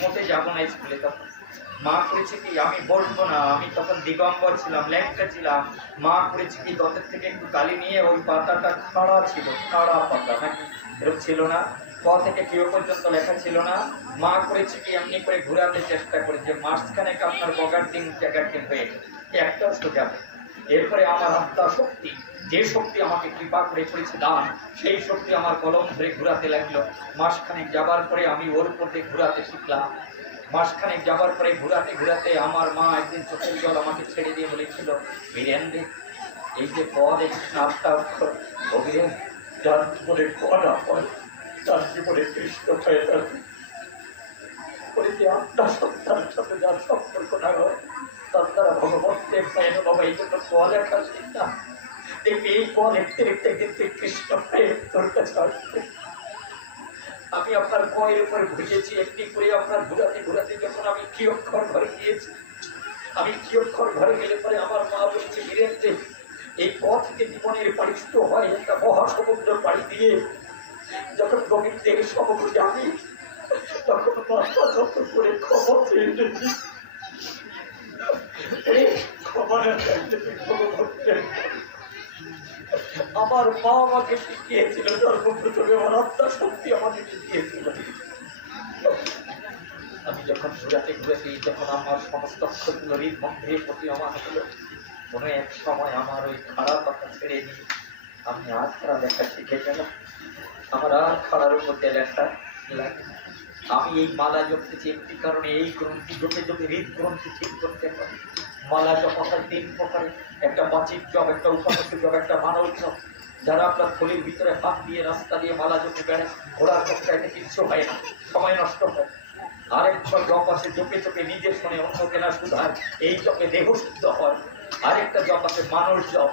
মোটে যাব না স্কুলে তখন। মা করেছে কি, আমি বলব না। আমি তখন দিগম্বর ছিলাম ল্যাংটা ছিলাম। মা করেছে কি দতের থেকে একটু কালি নিয়ে ওই পাতাটা খাড়া ছিল, খাড়া পাতা, নাকি? এরকম ছিল না। ক থেকে কেউ পর্যন্ত লেখা ছিল না। মা করেছে কি, এমনি করে ঘুরাতে চেষ্টা করে যে মাসখানেক আপনার বগার ডিম জায়গার ডিম হয়ে একটাও সোজাবে এরপরে আমার আত্মা শক্তি, যে শক্তি আমাকে কৃপা করে করেছে দান, সেই শক্তি আমার কলম ধরে ঘুরাতে লাগল। মাসখানেক যাবার পরে আমি ওর উপর দিয়ে ঘুরাতে শিখলাম। মাসখানেক যাবার পরে ঘুরাতে ঘুরাতে আমার মা একদিন চোখের জল আমাকে ছেড়ে দিয়ে বলেছিল বীরেন্দ্র এই যে পদ এই আটটা অক্ষর ও বীরেন যার জীবনে পড়া হয় তার জীবনে কৃষ্ণ হয়ে যাবে আত্মা সত্তার সাথে যার সম্পর্ক না হয় দ্বারা ভগবতের প্রেম বাবা এই এই পদ লিখতে লিখতে কিন্তু কৃষ্ণ আমি আপনার কয়ের উপরে বুঝেছি একটি করে আপনার ঘুরাতে ঘুরাতে যখন আমি কি অক্ষর ঘরে গিয়েছি, আমি কি অক্ষর ঘরে গেলে পরে আমার মা বলেছে বীরেন্দ্রে এই পথ থেকে জীবনের পারিষ্ট হয় একটা মহাসমুদ্র পাড়ি দিয়ে। যখন গোবিন্দের সমগ্র জানি তখন মাথা যত করে খবর চেয়ে এসেছি এই খবরের চাইতে তুই খবর হচ্ছে আমার মা আমাকে শিখিয়েছিল সর্বপ্রথমে আমার আত্মা শক্তি আমাকে শিখিয়েছিল আমি যখন ঘুরাতে ঘুরেছি যখন আমার সমস্ত অক্ষরগুলো হৃদমন্ত্রের প্রতি আমার হলো কোনো এক সময় আমার ওই খারাপ কথা ছেড়ে দিয়ে, আমি আর খারাপ লেখা শিখে গেলাম আমার আর খাড়ার মধ্যে লেখা লাগে না। আমি এই মালা জপতেছি একটি কারণে এই গ্রন্থি জপে জপে হৃদ গ্রন্থি ঠিক করতে পারি। মালা জপ হয় তিন প্রকারে, একটা বাচিক জপ, একটা উপাসক জপ, একটা মানব জপ। যারা আপনার থলির ভিতরে হাত দিয়ে রাস্তা দিয়ে মালা জপে বেড়ে ঘোড়ার পক্ষে এটা কিচ্ছু হয় না, সময় নষ্ট হয়। আরেকটা জপ আছে, জপে চপে নিজে শুনে অন্যকে না শুধায়, এই জপে দেহ শুদ্ধ হয়। আরেকটা জপ আছে মানুষ জপ।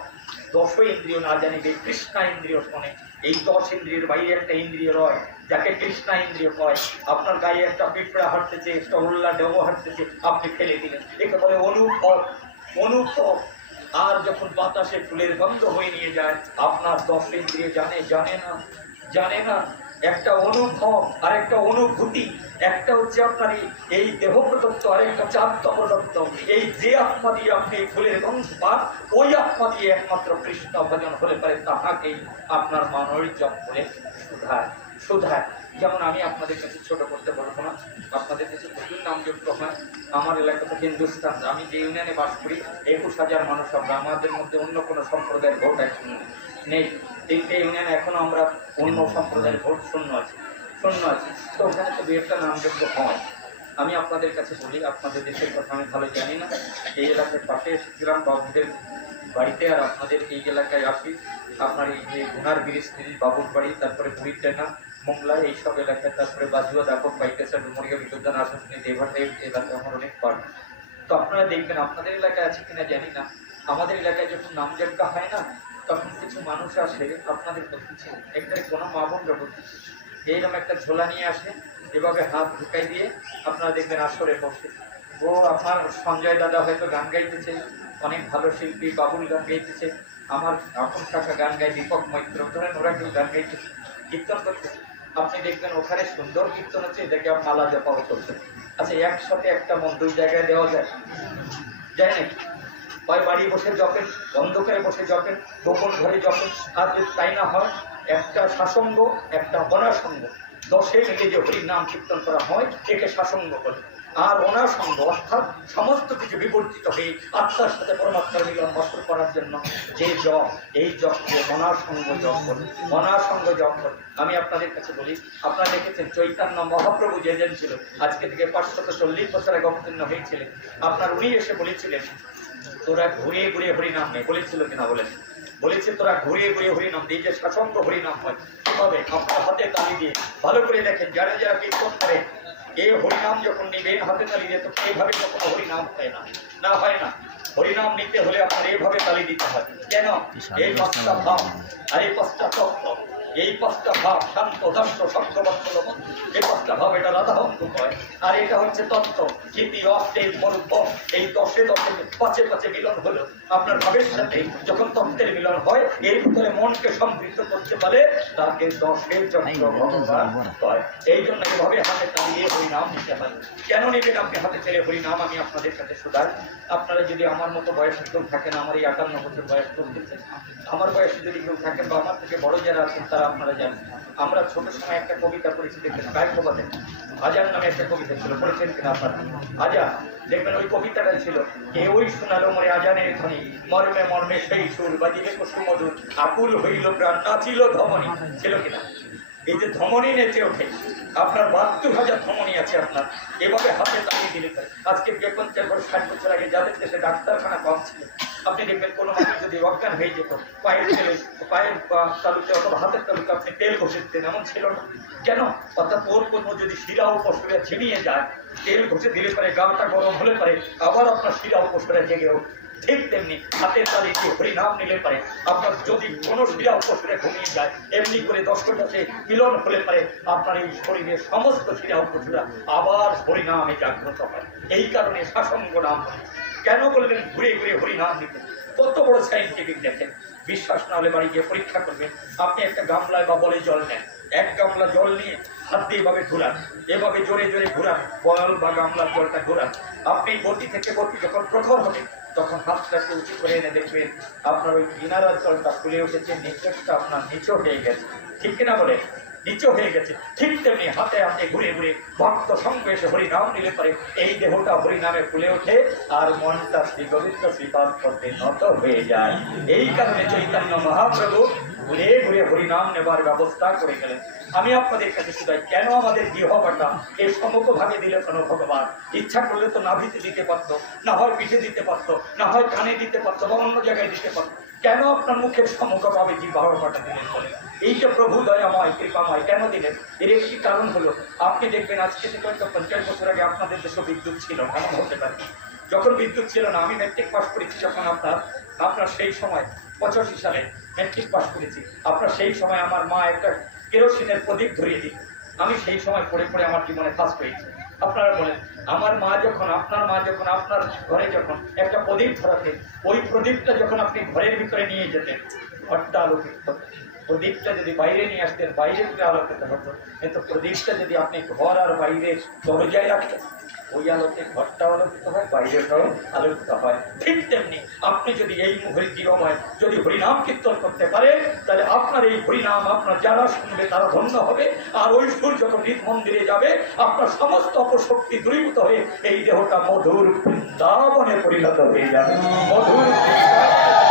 দশ ইন্দ্রিয় না জানিবে কৃষ্ণা ইন্দ্রিয় শোনে। এই দশ ইন্দ্রিয়ের বাইরে একটা ইন্দ্রিয় রয়, যাকে কৃষ্ণা ইন্দ্রিয় কয়। আপনার গায়ে একটা পিঁপড়া হাঁটতেছে, একটা উল্লা ডেবো হাঁটতেছে, আপনি ফেলে দিলেন। একে বলে অনুভব অনুভব আর যখন বাতাসে ফুলের গন্ধ হয়ে নিয়ে যায়, আপনার দশ ইন্দ্রিয় জানে জানে না জানে না। একটা অনুভব আর একটা অনুভূতি। একটা হচ্ছে আপনার এই- দেহ প্রদত্ত আর একটা চাত্ম প্রদত্ত এই যে আত্মা দিয়ে আপনি ফুলের গন্ধ পান, ওই আত্মা দিয়ে একমাত্র কৃষ্ণ ভজন হলে পারে তাহাকেই আপনার মানব জপ করে সুধায় সুধায় যেমন আমি আপনাদের কাছে ছোট করতে পারব না, আপনাদের কাছে প্রচুর নামযোগ্য হয়। আমার এলাকা তো হিন্দুস্তান, আমি যে ইউনিয়নে বাস করি, একুশ হাজার মানুষ আমরা, আমাদের মধ্যে অন্য কোনো সম্প্রদায়ের ভোট এখন নেই। তিনটে ইউনিয়নে এখনও আমরা অন্য সম্প্রদায়ের ভোট শূন্য আছে। শূন্য আছে। তো ওখানে তো দু একটা নামযোগ্য হয়। আমি আপনাদের কাছে বলি, আপনাদের দেশের কথা আমি ভালো জানি না। এই এলাকার পাশে এসেছিলাম বাবুদের বাড়িতে আর আপনাদের এই এলাকায় আসি। আপনার এই যে গুনার ব্রিজ ব্রিজ বাবুর বাড়ি, তারপরে বুড়িটেনা মোংলা, এইসব এলাকায়, তারপরে বাজুয়া, দাপক বাইকেসা ডুমুরিয়া, বিদ্যুৎদান আসনি দেভাটে এলাকায় আমার অনেক পার্ক তো আপনারা দেখবেন, আপনাদের এলাকায় আছে কিনা জানি না। আমাদের এলাকায় যখন নামযজ্ঞ হয় না, তখন কিছু মানুষ আসে, আপনাদের বলতেছে এখানে কোনো মা বোনরা বলতেছে এইরকম একটা ঝোলা নিয়ে আসে, এভাবে হাত ঢুকাই দিয়ে আপনারা দেখবেন আসরে বসে। ও আপনার সঞ্জয় দাদা হয়তো গান গাইতেছে, অনেক ভালো শিল্পী, বাবুল গান গাইতেছে। আমার আপন কাকা গান গাই দীপক মৈত্র, ধরেন ওরা কেউ গান গাইতেছে, কীর্তন করতেছে আপনি দেখবেন ওখানে সুন্দর কীর্তন হচ্ছে এটাকে মালা জপাও চলছে। আচ্ছা একসাথে একটা মন দুই জায়গায় দেওয়া যায়। যায় নাকি হয় বাড়ি বসে জপেন, অন্ধকারে বসে জপেন, গোপন ঘরে জপেন, আর যদি তাই না হয় একটা শাসঙ্গ একটা অনাসঙ্গ। দশে মিলে যে হরি নাম কীর্তন করা হয়, একে শাসঙ্গ বলে। আর অনাসঙ্গ অর্থাৎ সমস্ত কিছু বিবর্তিত হয়ে আত্মার সাথে পরমাত্মার মিলন বস্ত্র করার জন্য যে জপ, এই জপকে অনাসঙ্গ জপ বলে, অনাসঙ্গ জপ বলে। আমি আপনাদের কাছে বলি, আপনারা দেখেছেন চৈতন্য মহাপ্রভু যেন ছিল, আজকে থেকে পাঁচশত চল্লিশ বছর আগে অবতীর্ণ হয়েছিলেন। আপনার উনি এসে বলেছিলেন, তোরা ঘুরিয়ে ঘুরিয়ে হরিনাম নেই বলেছিল কিনা বলেন। বলেছে তোরা ঘুরিয়ে ঘুরিয়ে হরিনাম দিয়ে যে শাসঙ্গ হরিনাম হয়। কীভাবে আপনার হাতে তালি দিয়ে ভালো করে দেখেন যারা যারা কীর্তন করে এই হরিনাম যখন নিবেন হাতে তালি দিয়ে তো এইভাবে কখনো হরিনাম হয় না? না হয় না। হরিনাম নিতে হলে আপনার এইভাবে তালি দিতে হয়। কেন? এই পাঁচটা ভাব আর এই পাঁচটা তত্ত্ব এই পাঁচটা ভাব শান্ত দন্ত সত্যবত্তল এই ভাব এটা রাধা হয়। আর এটা হচ্ছে তত্ত্ব। কিন্তু এই দশে দশে পাঁচে পাঁচে মিলন হলো। আপনার ভাবের সাথে যখন তত্ত্বের মিলন হয় এর ভিতরে মনকে সমৃদ্ধ করতে পারে তাকে দশের চন্দ্র ভগবান হয়। এই জন্য এভাবে হাতে হরিনাম নিতে হয়। কেন নেবেন আপনি হাতে ছেড়ে হরিনাম? আমি আপনাদের সাথে শুধাই আপনারা যদি আমার মতো বয়সের কেউ থাকেন আমার এই আটান্ন বছর বয়স চলতেছে। আমার বয়সে যদি কেউ থাকেন বা আমার থেকে বড় যারা আছেন তারা আপনারা জানেন। আমরা ছোট সময় একটা কবিতা পড়েছি, দেখবেন কায়কবাদে আজান নামে একটা কবিতা ছিল, পড়েছেন কিনা আপনারা? আজা দেখবেন, ওই কবিতাটা ছিল, কে ওই শোনালো মরে আজানের ধ্বনি? মর্মে মর্মে সেই সুর বাজিবে কুসুমধুর আকুল হইল প্রাণ নাচিল ধমনী। ছিল কিনা? এই যে ধমনী নেচে ওঠে, আপনার বাহাত্তর হাজার ধমনী আছে আপনার। এভাবে হাতে তাড়িয়ে দিলে আজকে পঞ্চাশ বছর ষাট বছর আগে যাদের দেশে ডাক্তারখানা কম ছিল আপনি দেখবেন কোনো মানুষ যদি অজ্ঞান হয়ে যেত, পায়ের তেলে পায়ের তালুতে অথবা হাতের তালুতে আপনি তেল ঘষে দিতেন এমন ছিল না। কেন? অর্থাৎ ওর কোনো যদি শিরা উপসরে ছিনিয়ে যায়, তেল ঘষে দিলে পারে গাটা গরম হলে পারে আবার আপনার শিরা উপসরে জেগে ওঠে। ঠিক তেমনি হাতের তালে দিয়ে হরিনাম নিলে পারে আপনার যদি কোনো শিরা উপসরে ঘুমিয়ে যায়, এমনি করে দশটাতে মিলন হলে পারে আপনার এই শরীরের সমস্ত শিরা উপসরা আবার হরিনামে জাগ্রত হয়। এই কারণে শাসঙ্গ নাম হয়। কেন বললেন ঘুরে ঘুরে হরিনাম দিতে কত বড় সাইন্টিফিক দেখেন। বিশ্বাস না হলে বাড়ি গিয়ে পরীক্ষা করবেন। আপনি একটা গামলায় বা বলে জল নেন। এক গামলা জল নিয়ে হাত দিয়ে এভাবে ঘুরান। এভাবে জোরে জোরে ঘুরান। বল বা গামলার জলটা ঘুরান। আপনি গতি থেকে গতি যখন প্রখর হবে, তখন হাতটাকে উঁচু করে এনে দেখবেন আপনার ওই কিনারার জলটা খুলে উঠেছে, নিচেরটা আপনার নিচু হয়ে গেছে। ঠিক কিনা বলে? নিচু হয়ে গেছে। ঠিক তেমনি হাতে হাতে ঘুরে ঘুরে ভক্ত সঙ্গে এসে হরিনাম নিলে পরে এই দেহটা হরিনামে ফুলে ওঠে আর মনটা শ্রী গোবিন্দ শ্রীপাদ নত হয়ে যায়। এই কারণে চৈতন্য মহাপ্রভু ঘুরে ঘুরে হরিনাম নেবার ব্যবস্থা করে গেলেন। আমি আপনাদের কাছে শুধাই, কেন আমাদের গৃহবাটা এই সমগ্র ভাগে দিলে কেন ভগবান? ইচ্ছা করলে তো নাভিতে দিতে পারতো, না হয় পিঠে দিতে পারতো, না হয় কানে দিতে পারতো বা অন্য জায়গায় দিতে পারতো। কেন আপনার মুখের সমগ্রভাবে জীবাহরটা দিলেন বলেন? এই যে প্রভু দয়াময়, কৃপাময়, কেন দিলেন? এর একটি কারণ হলো, আপনি দেখবেন আজকে থেকে হয়তো পঞ্চাশ বছর আগে আপনাদের দেশে বিদ্যুৎ ছিল এমন হতে পারে। যখন বিদ্যুৎ ছিল না, আমি মেট্রিক পাস করেছি যখন আপনার আপনার সেই সময়, পঁচাশি সালে মেট্রিক পাস করেছি। আপনার সেই সময় আমার মা একটা কেরোসিনের প্রদীপ ধরিয়ে দিত। আমি সেই সময় পড়ে পড়ে আমার জীবনে ফার্স্ট হয়েছি আপনারা বলেন, আমার মা যখন, আপনার মা যখন, আপনার ঘরে যখন একটা প্রদীপ ধরাতেন, ওই প্রদীপটা যখন আপনি ঘরের ভিতরে নিয়ে যেতেন ঘরটা আলোকিত হতো। প্রদীপটা যদি বাইরে নিয়ে আসতেন, বাইরে থেকে আলোকিত হতো কিন্তু প্রদীপটা যদি আপনি ঘর আর বাইরে দরজায় রাখতেন ওই আলোতে ঘরটা আলোকিত হয়, বাইরেটাও আলোকিত হয়। ঠিক তেমনি আপনি যদি এই মুখের জীবময় যদি হরিনাম কীর্তন করতে পারেন, তাহলে আপনার এই হরিনাম আপনার যারা শুনবে তারা ধন্য হবে। আর ওই সুর যখন হৃদ মন্দিরে যাবে, আপনার সমস্ত অপশক্তি দূরীভূত হয়ে এই দেহটা মধুর বৃন্দাবনে পরিণত হয়ে যাবে। মধুর বৃন্দাবনে